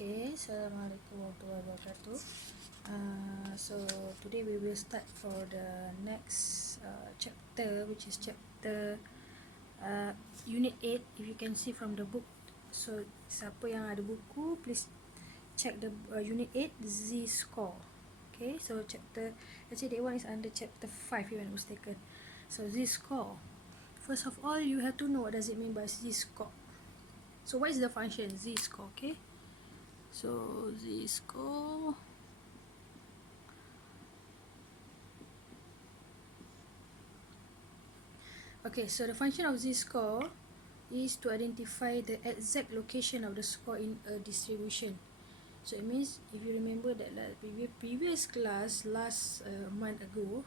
Okay, Assalamualaikum warahmatullahi wabarakatuh. So today we will start for the next chapter, which is chapter Unit 8. If you can see from the book, so siapa yang ada buku, please check the Unit 8 Z-score. Okay, so actually that one is under chapter 5 if I'm not mistaken. So Z-score. First of all, you have to know what does it mean by Z-score. So what is the function Z-score? Okay. So Z-score, okay, so the function of Z-score is to identify the exact location of the score in a distribution. So it means, if you remember that previous class last month ago,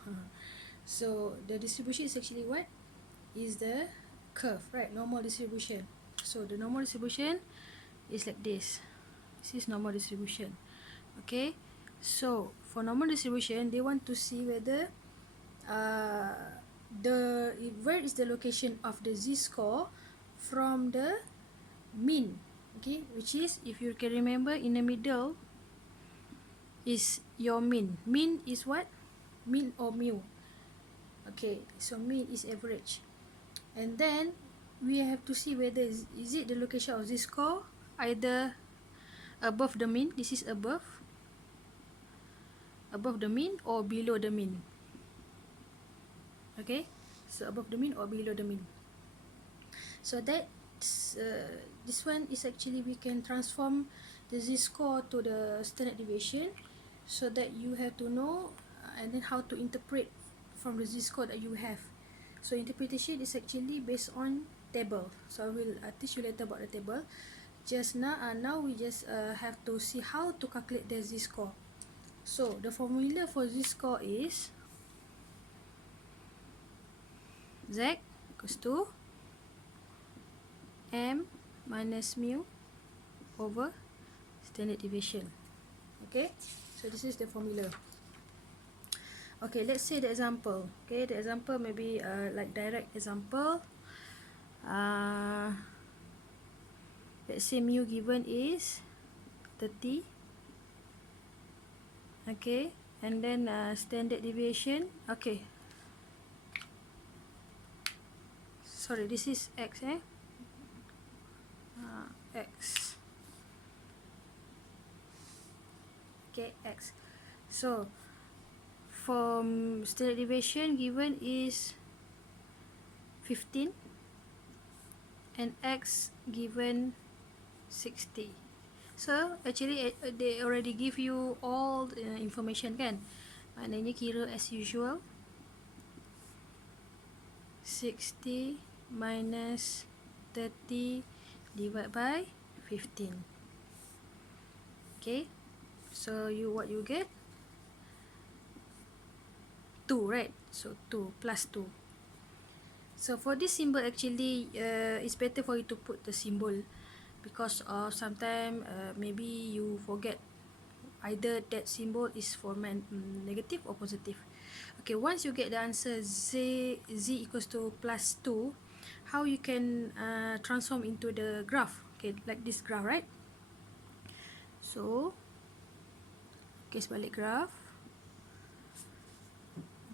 so the distribution is actually what? Is the curve, right? Normal distribution. So the normal distribution is like this. This is normal distribution. Okay, so for normal distribution, they want to see whether where is the location of the Z-score from the mean. Okay, which is, if you can remember, in the middle is your mean. Mean is what? Mean or mu. Okay, so mean is average, and then we have to see whether is it the location of Z-score either above the mean, this is above the mean, or below the mean. Okay, so above the mean or below the mean. So that this one is actually, we can transform the Z-score to the standard deviation, so that you have to know and then how to interpret from the Z-score that you have. So interpretation is actually based on table. So I will teach you later about the table. Just now we just have to see how to calculate the Z-score. So the formula for Z-score is Z equals to M minus mu over standard deviation. Okay, so this is the formula. Okay, let's say the example. Okay, the example maybe like direct example. Let's say mu given is 30. Okay, and then standard deviation. Okay, sorry, this is x, x. Okay, x. So from standard deviation given is 15 and x given 60. So actually they already give you all the information kan. Maknanya kira as usual 60 minus 30 divided by 15. Okay, so what you get? 2, right? So 2 plus 2. So for this symbol actually it's better for you to put the symbol, because sometimes maybe you forget either that symbol is for negative or positive. Okay, once you get the answer z equals to plus 2, how you can transform into the graph? Okay, like this graph, right? So okay, sebalik graph.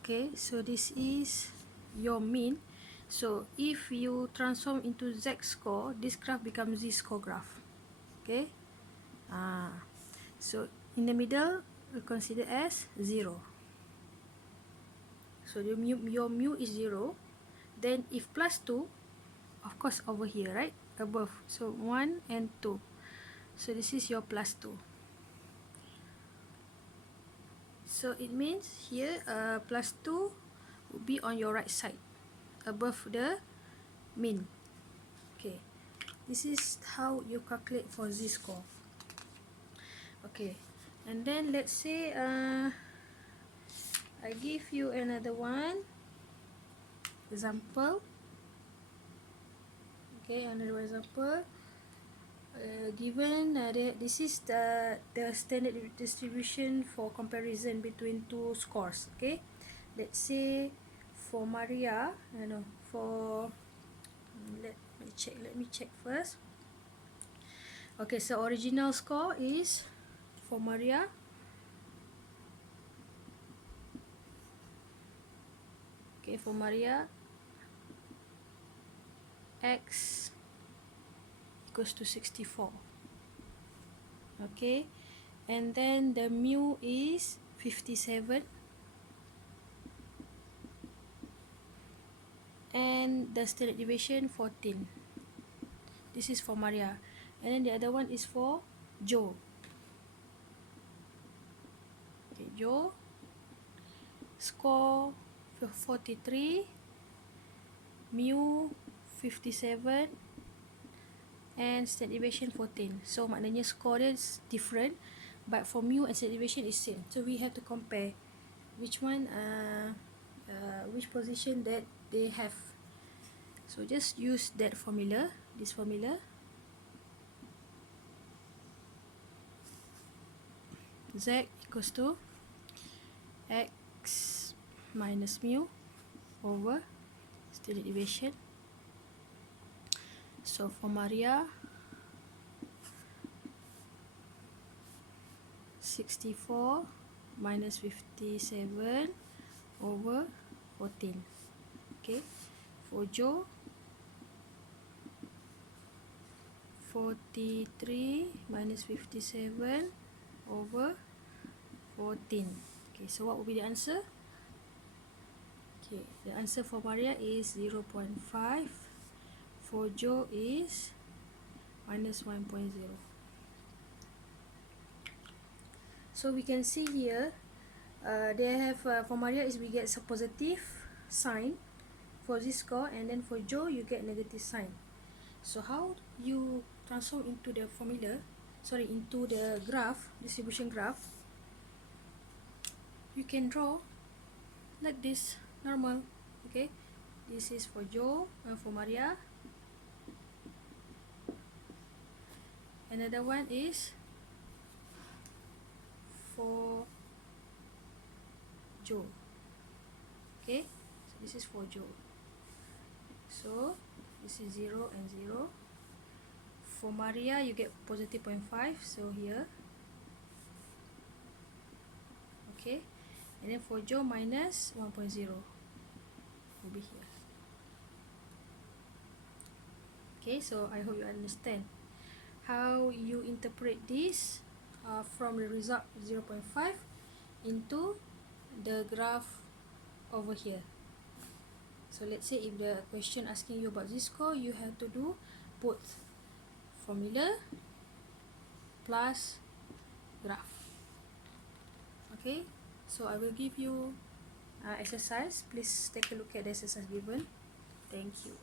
Okay, so this is your mean. So if you transform into Z-score, this graph becomes Z-score graph. Okay, so in the middle we consider as 0. So your mu is 0. Then if plus 2, of course over here, right, above, so 1 and 2. So this is your plus 2. So it means here plus 2 will be on your right side, above the mean. Okay, this is how you calculate for Z-score. Okay, and then let's say I give you another one example. Okay, another example. Given this is the standard distribution for comparison between two scores. Okay, let's say for Maria, for let me check first. Okay, so original score is for Maria. Okay, for Maria, x equals to 64. Okay, and then the mu is 57, and the standard deviation 14. This is for Maria, and then the other one is for Joe. Okay, Joe score 43, mu 57, and standard deviation 14. So maknanya score dia different, but for mu and standard deviation is same. So we have to compare which one which position that they have. So just use that formula, this formula. Z equals to x minus mu over standard deviation. So for Maria, 64 minus 57 over 14. Okay, for Joe, 43 minus 57 over 14. Okay, so what will be the answer? Okay, the answer for Maria is 0.5. For Joe is minus 1.0. So we can see here, they have for Maria is we get a positive sign for this score, and then for Joe you get negative sign. So how you transform into the formula, into the graph, distribution graph, you can draw like this, normal. Okay, this is for Joe and for Maria. Another one is for Joe. Okay, so this is for Joe. So this is 0 and 0. For Maria you get positive 0.5, so here. Okay, and then for Joe minus 1.0 will be here. Okay, so I hope you understand how you interpret this from the result 0.5 into the graph over here. So let's say if the question asking you about this score, you have to do both formula plus graph. Okay, so I will give you exercise. Please take a look at the exercise given. Thank you.